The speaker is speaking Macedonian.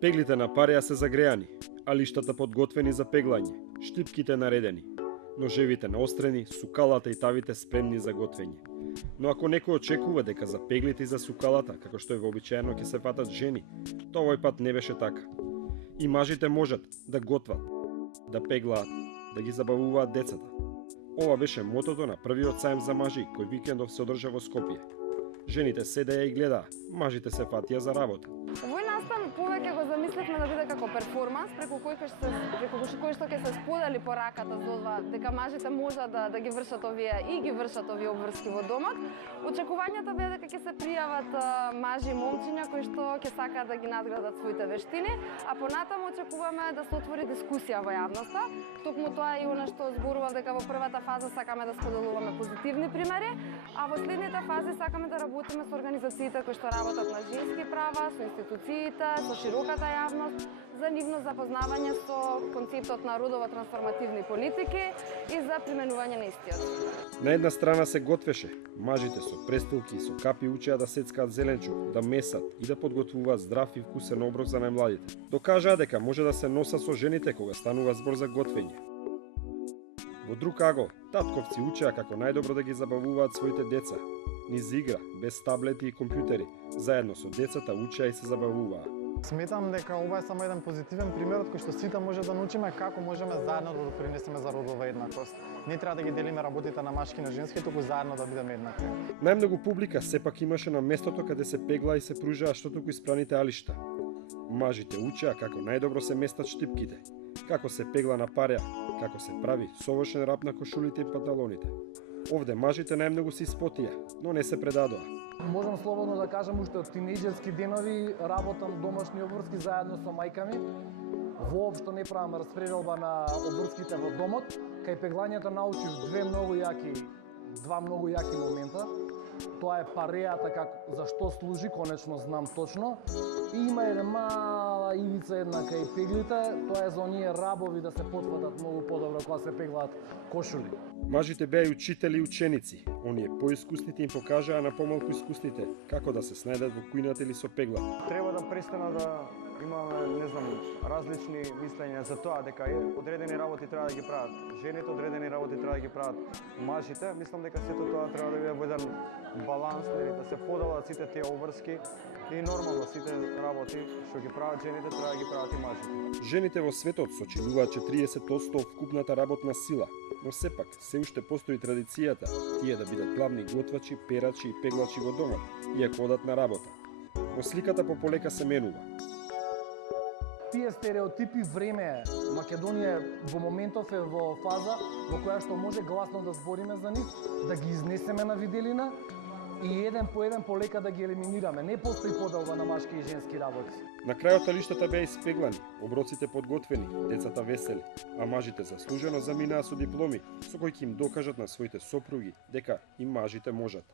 Пеглите на пареја се загреани, а лиштата подготвени за пеглање, штипките наредени, ножевите наострени, сукалата и тавите спремни за готвење. Но ако некој очекува дека за пеглите и за сукалата, како што е вообичаено, ќе се фатат жени, тоа овој пат не беше така. И мажите можат да готват, да пеглаат, да ги забавуваат децата. Ова беше мотото на првиот сајм за мажи кој викендов се одржа во Скопје. Жените седеја и гледаа, мажите се фатија за работа. Овој настан повеќе го замисливме да биде како перформанс преку кој што ќе се сподели пораката за ова дека мажите можат да ги вршат овие обврски во домот. Очекувањата беа дека ќе се пријават мажи и момчиња кои што ќе сакаат да ги надградат своите вештини, а понатаму очекуваме да се отвори дискусија во јавноста. Токму тоа е и она што зборував дека во првата фаза сакаме да споделуваме позитивни примери, а во следните фази сакаме да работиме со организациите кои што работат на женски права, со институциите, со широката јавност, за нивно запознавање со концептот на родово-трансформативни политики и за применување на истиот. На една страна се готвеше, мажите со престилки и со капи учеа да сецкаат зеленчук, да месат и да подготвуваат здрав и вкусен оброк за најмладите. Докажаа дека може да се носат со жените кога станува збор за готвење. Во друг агол, татковци учеа како најдобро да ги забавуваат своите деца, низ игра, без таблети и компјутери, заедно со децата учеа и се забавуваа. Сметам дека ова е само еден позитивен пример од кој што сите може да научиме како можеме заедно да допринесеме за родова еднакост. Не треба да ги делиме работите на машки и на женски, туку заедно да бидеме еднакви. Најмногу публика сепак имаше на местото каде се пегла и се пружаа штотуку испраните алишта. Мажите учеа како најдобро се местат штипките, како се пегла на пареа, како се прави совршен рап на кошулите и панталоните. Овде мажите најмногу се испотија, но не се предадоа. Можам слободно да кажам, уште од тинејџерски денови работам домашни обврски заедно со мајка ми. Воопшто не правам распределба на обврските во домот. Кај пеглањето научив два многу јаки момента. Тоа е парејата, за што служи, конечно знам точно. И има една мала ивица една кај пеглите, тоа е за оние рабови да се потватат многу подобро кога се пеглаат кошули. Мажите беа и учители и ученици. Оние поискусните им покажаа на помалку искусните како да се снајдат во кујната или со пеглата. Треба да престана да имаме, различни мислења за тоа дека одредени работи треба да ги прават жените, одредени работи треба да ги прават мажите. Мислам дека сето тоа треба да биде во еден баланс, да се поделат сите тие обврски и нормално сите работи што ги прават жените треба да ги прават и мажите. Жените во светот сочинуваат 40% од вкупната работна сила, но сепак се уште постои традицијата тие да бидат главни готвачи, перачи и пеглачи во домот, иако одат на работа. Но сликата пополека се менува. Тие стереотипи време Македонија во моментов е во фаза во која што може гласно да збориме за нив, да ги изнесеме на виделина и еден по полека да ги елиминираме. Не постои поделба на машки и женски работи. На крајот алиштата беа испеглани, оброците подготвени, децата весели, а мажите заслужено заминаа со дипломи со кои ќе им докажат на своите сопруги дека и мажите можат.